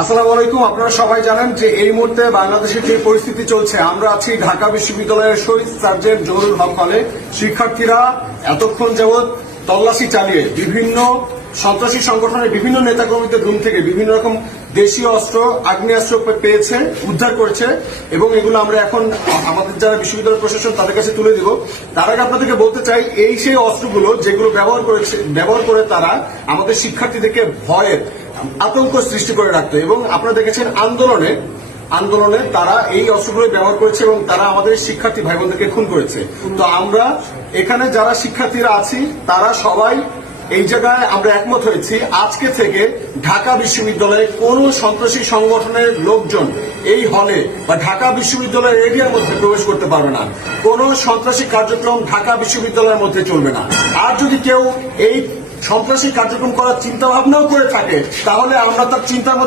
আসসালামু আলাইকুম। আপনারা সবাই জানেন যে এই মুহূর্তে বাংলাদেশের যে পরিস্থিতি চলছে, আমরা আছি ঢাকা বিশ্ববিদ্যালয়ের শহীদ সার্জেন্ট জহুরুল হক হলে। শিক্ষার্থীরা এতক্ষণ যাবৎ তল্লাশি চালিয়ে বিভিন্ন সন্ত্রাসী সংগঠনের বিভিন্ন নেতাকর্মীদের রুম থেকে বিভিন্ন রকম দেশীয় অস্ত্র, আগ্নেয়াস্ত্র পেয়েছে, উদ্ধার করেছে এবং এগুলো আমরা এখন আমাদের যারা বিশ্ববিদ্যালয় প্রশাসন তাদের কাছে তুলে দিব। তার আগে আপনাদেরকে বলতে চাই, এই সেই অস্ত্রগুলো যেগুলো ব্যবহার করে তারা আমাদের শিক্ষার্থীদেরকে ভয়ের আতঙ্ক সৃষ্টি করে রাখতো এবং আপনারা দেখেছেন আন্দোলনে তারা এই অস্ত্রগুলো ব্যবহার করেছে এবং তারা আমাদের শিক্ষার্থী ভাই বোনদেরকে খুন করেছে। তো আমরা এখানে যারা শিক্ষার্থীরা আছি তারা সবাই এই জায়গায় আমরা একমত হয়েছি, আজকে থেকে ঢাকা বিশ্ববিদ্যালয়ে কোন সন্ত্রাসী সংগঠনের লোকজন এই হলে বা ঢাকা বিশ্ববিদ্যালয়ের এরিয়ার মধ্যে প্রবেশ করতে পারবে না। কোন সন্ত্রাসী কার্যক্রম ঢাকা বিশ্ববিদ্যালয়ের মধ্যে চলবে না। আর যদি কেউ এই সন্ত্রাসী কার্যক্রম করার চিন্তা ভাবনাও করে থাকে, তাহলে আমরা তার চিন্তার মধ্যে